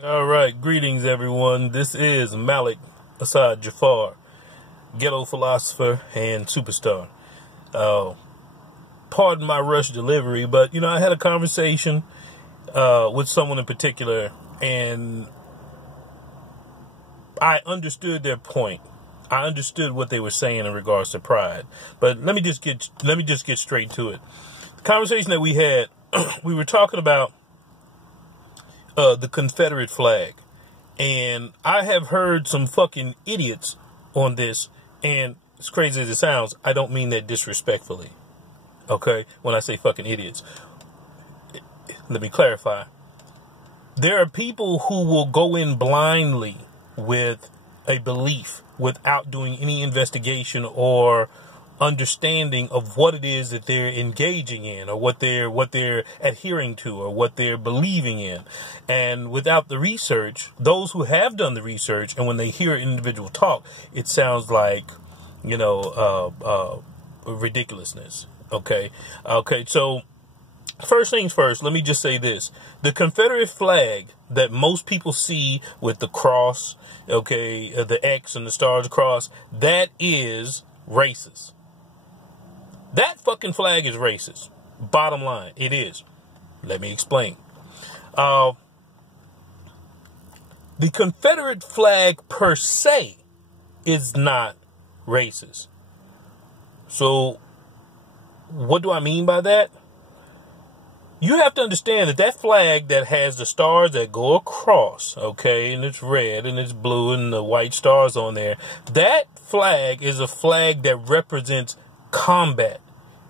All right, greetings everyone. This is Malik Asad Jafar, ghetto philosopher and superstar. Pardon my rush delivery, but I had a conversation with someone in particular, and I understood their point. I understood what they were saying in regards to pride. But let me just get straight to it. The conversation that we had, we were talking about the Confederate flag. And I have heard some fucking idiots on this, and as crazy as it sounds, I don't mean that disrespectfully. Okay? When I say fucking idiots. Let me clarify. There are people who will go in blindly with a belief without doing any investigation or understanding of what it is that they're engaging in, or what they're adhering to, or what they're believing in. And without the research, those who have done the research, and when they hear an individual talk, it sounds like, ridiculousness. Okay. So first things first, let me just say this. The Confederate flag that most people see with the cross, the X and the stars across, that is racist. That fucking flag is racist. Bottom line, it is. Let me explain. The Confederate flag per se is not racist. So, what do I mean by that? You have to understand that flag that has the stars that go across, and it's red and it's blue and the white stars on there, that flag is a flag that represents combat,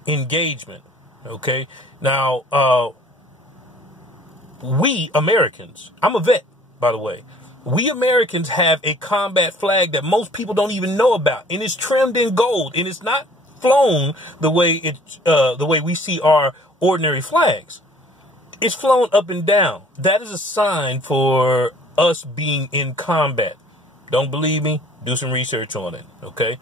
engagement, Now, we Americans, I'm a vet, by the way. We Americans have a combat flag that most people don't even know about, and it's trimmed in gold, and it's not flown the way we see our ordinary flags. It's flown up and down. That is a sign for us being in combat. Don't believe me? Do some research on it, okay?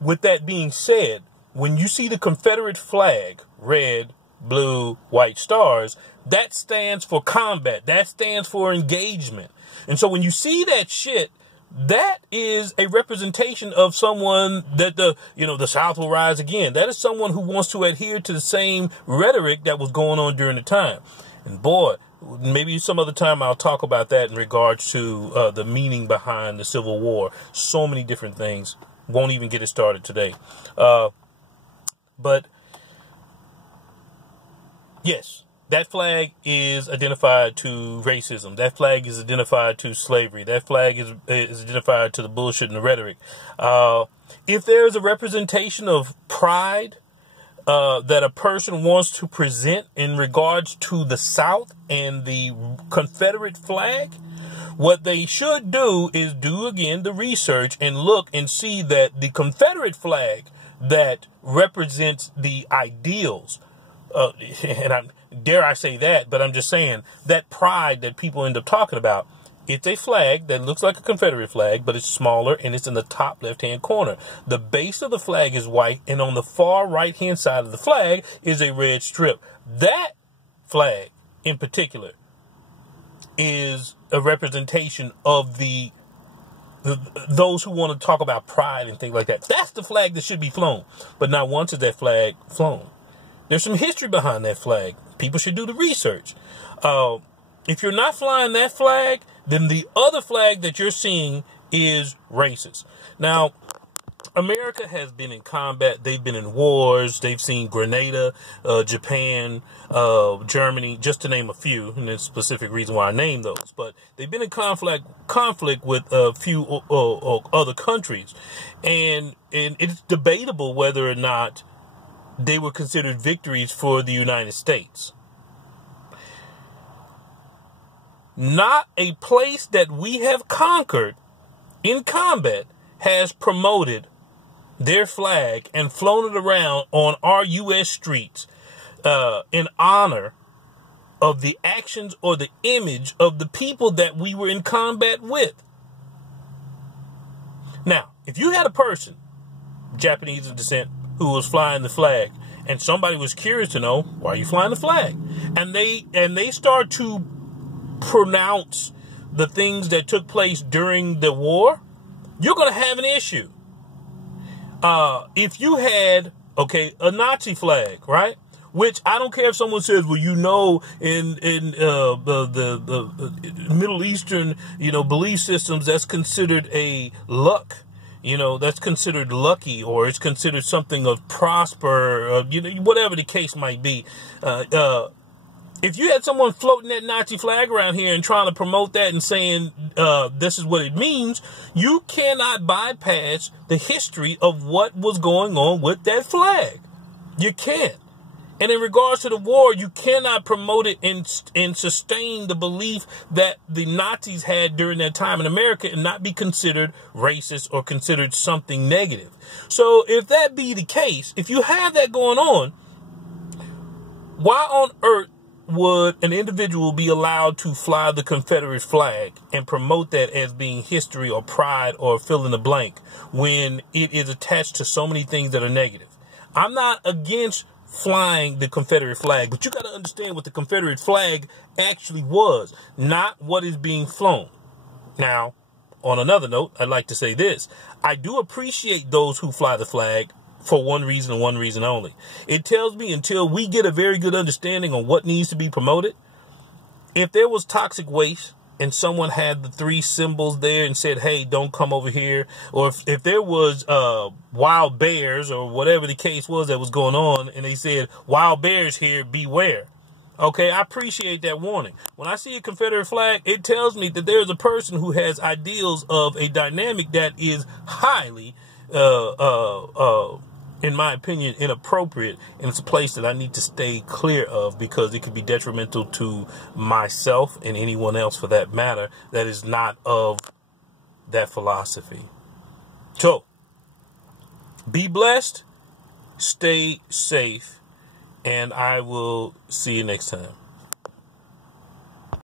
With that being said, when you see the Confederate flag, red, blue, white stars, that stands for combat. That stands for engagement. And so when you see that shit, that is a representation of someone that the South will rise again. That is someone who wants to adhere to the same rhetoric that was going on during the time. And boy, maybe some other time I'll talk about that in regards to the meaning behind the Civil War. So many different things. Won't even get it started today. But yes, that flag is identified to racism. That flag is identified to slavery. That flag is identified to the bullshit and the rhetoric. If there is a representation of pride that a person wants to present in regards to the South and the Confederate flag, what they should do is do again the research and look and see that the Confederate flag that represents the ideals, dare I say that, but I'm just saying that pride that people end up talking about, it's a flag that looks like a Confederate flag, but it's smaller and it's in the top left-hand corner. The base of the flag is white, and on the far right-hand side of the flag is a red strip. That flag in particular is a representation of those who want to talk about pride and things like that. That's the flag that should be flown. But not once is that flag flown. There's some history behind that flag. People should do the research. If you're not flying that flag, then the other flag that you're seeing is racist. Now, America has been in combat. They've been in wars. They've seen Grenada, Japan, Germany, just to name a few. And there's a specific reason why I name those. But they've been in conflict with a few other countries. And it's debatable whether or not they were considered victories for the United States. Not a place that we have conquered in combat has promoted their flag and flown it around on our U.S. streets in honor of the actions or the image of the people that we were in combat with. Now, if you had a person, Japanese of descent, who was flying the flag, and somebody was curious to know, why are you flying the flag? And they start to pronounce the things that took place during the war, you're going to have an issue. If you had, a Nazi flag, right? Which I don't care if someone says, well, in the Middle Eastern, belief systems, that's considered a luck. That's considered lucky, or it's considered something of prosper, whatever the case might be. If you had someone floating that Nazi flag around here and trying to promote that and saying this is what it means, you cannot bypass the history of what was going on with that flag. You can't. And in regards to the war, you cannot promote it and sustain the belief that the Nazis had during their time in America and not be considered racist or considered something negative. So if that be the case, if you have that going on, why on earth would an individual be allowed to fly the Confederate flag and promote that as being history or pride or fill in the blank when it is attached to so many things that are negative? I'm not against flying the Confederate flag, but you got to understand what the Confederate flag actually was, not what is being flown. Now, on another note, I'd like to say this. I do appreciate those who fly the flag for one reason and one reason only. It tells me until we get a very good understanding on what needs to be promoted, if there was toxic waste and someone had the 3 symbols there and said, hey, don't come over here, or if there was wild bears or whatever the case was that was going on, and they said, wild bears here, beware. Okay, I appreciate that warning. When I see a Confederate flag, it tells me that there's a person who has ideals of a dynamic that is highly in my opinion, inappropriate, and it's a place that I need to stay clear of because it could be detrimental to myself and anyone else for that matter that is not of that philosophy. So, be blessed, stay safe, and I will see you next time.